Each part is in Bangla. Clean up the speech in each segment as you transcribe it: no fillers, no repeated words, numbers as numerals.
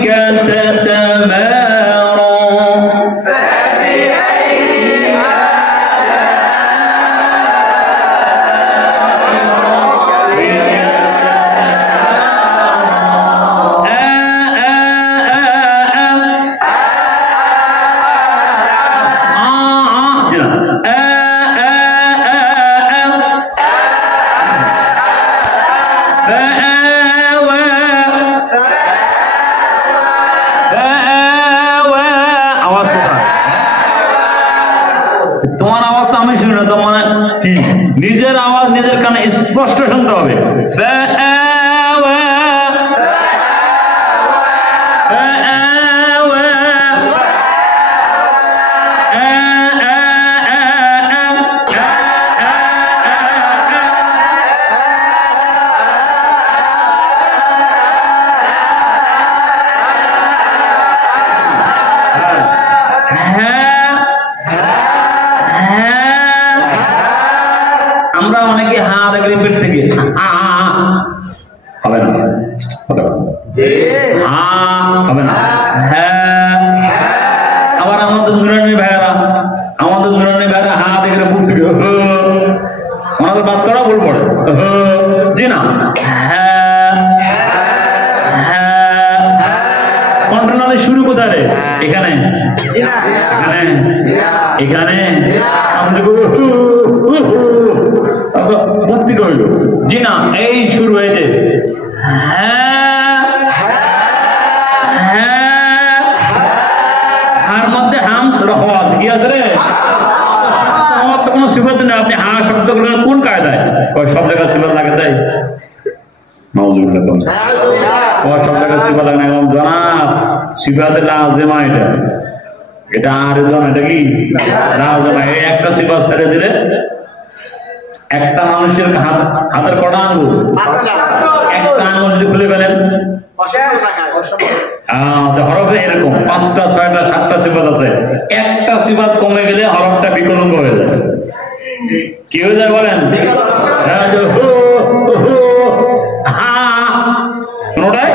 ربك تتمارى নিজের আওয়াজ নিজের কানে স্পষ্ট শুনতে হবে আমরা অনেকে হা দেখলে পেট থেকে হবে না হবে না আবার আমাদের নুরানি ভাইয়েরা হা দেখলে বুক থেকে ওনাদের বাচ্চারা ভুল পড়ে জি না কন্ট্রোল শুরু কোথায় রে এখানে এখানে মুক্তি করল জি না এই শুরু হয়েছে হার মধ্যে হামস রহওয়াজ কি আছে রে কোনো সিফত নেই আপনি হা শব্দ করলেন কোন কায়দায় সব জায়গায় সিফত লাগে তাই সব জায়গায় সিফত লাগে না জনাব সিফাতে লাজেমা এটা আর এটা কি লাজেমা এই একটা সিফত ছেড়ে দিলে একটা মানুষের হাতের কটা আঙ্গুল একটা আঙ্গুল যদি খুলে ফেলেন হরফে এরকম 5টা 6টা 7টা সিফাত আছে একটা সিফাত কমে গেলে হরফটা বিকলঙ্গ হয়ে যায় কি হয়ে যায় বলেন কোনটাই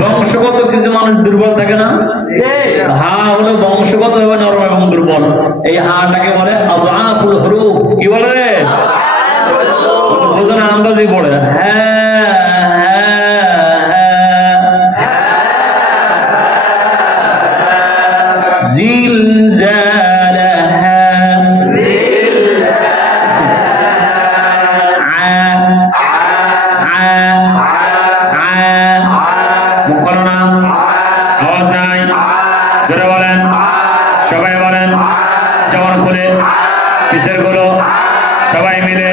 বংশগত কিছু মানুষ দুর্বল থাকে না হা হলো বংশগত এবং নরম এবং দুর্বল এই হাটাকে বলে আযআফুল হুরুফ কি বলে রে বুঝেন আন্দাজে পড়ে সবাই মিলে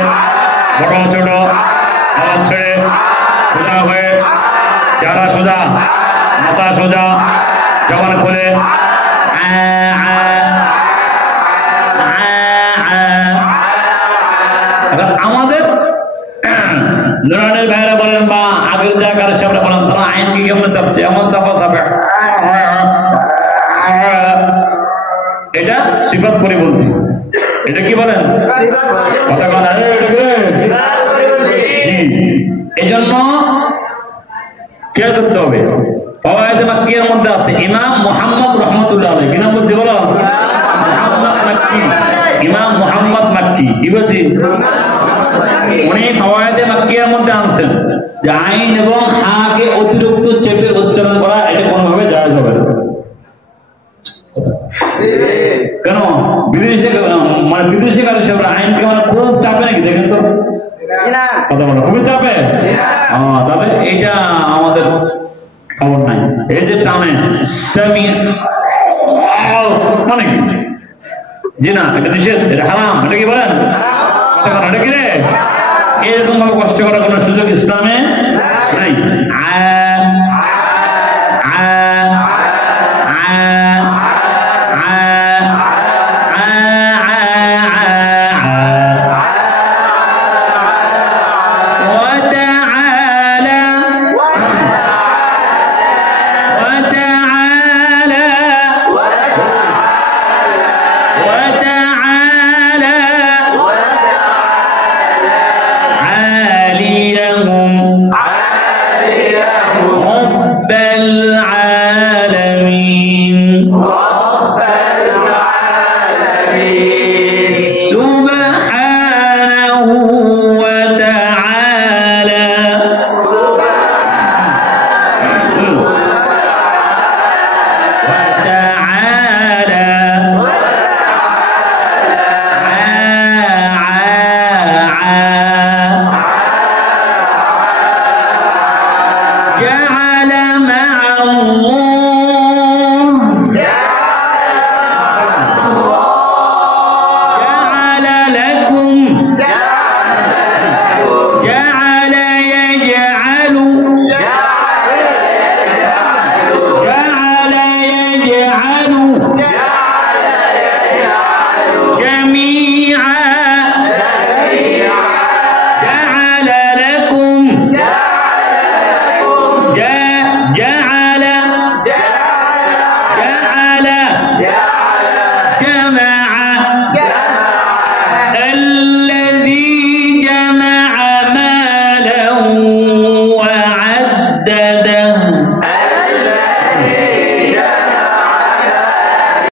বড় ছোট আওয়াজ ছেড়ে সোজা হয়ে যারা সোজা মাথা সোজা জবান খুলে আমাদের নুরানের ভাইরা বলেন বা আগের জায়গার সামনে বলেন তারা আইন কি কেমন চাপছে এমন চাপা চাপে এটা সিফাত পরিবর্তন এটা কি বলেন কথা কথা এই জন্য খেয়াল করতে হবে ফাওয়ায়েদে মাক্কিয়ার মধ্যে আছে ইমাম মুহাম্মদ রাহমাতুল্লাহ আলাইহি কি নাম বলছি বলো মুহাম্মদ মাক্কি ইমাম মুহাম্মদ মাক্কি কি বলছি উনি ফাওয়ায়েদে মাক্কিয়ার মধ্যে আনছেন যে আইন এবং হা কে অতিরিক্ত চেপে উচ্চারণ করা এটা কোনোভাবে জায়েজ হবে না কেন বিদেশে মানে বিদেশি কারণে আইনকে মানে খুব চাপে নাকি দেখেন তো কথা বলো খুবই চাপে তাহলে এইটা আমাদের খবর নাই এই যে টানে সামি মানে জি না এটা নিষেধ এটা হারাম এটা কি বলেন এটা কি রে এরকম ভাবে কষ্ট করার কোনো সুযোগ ইসলামে নাই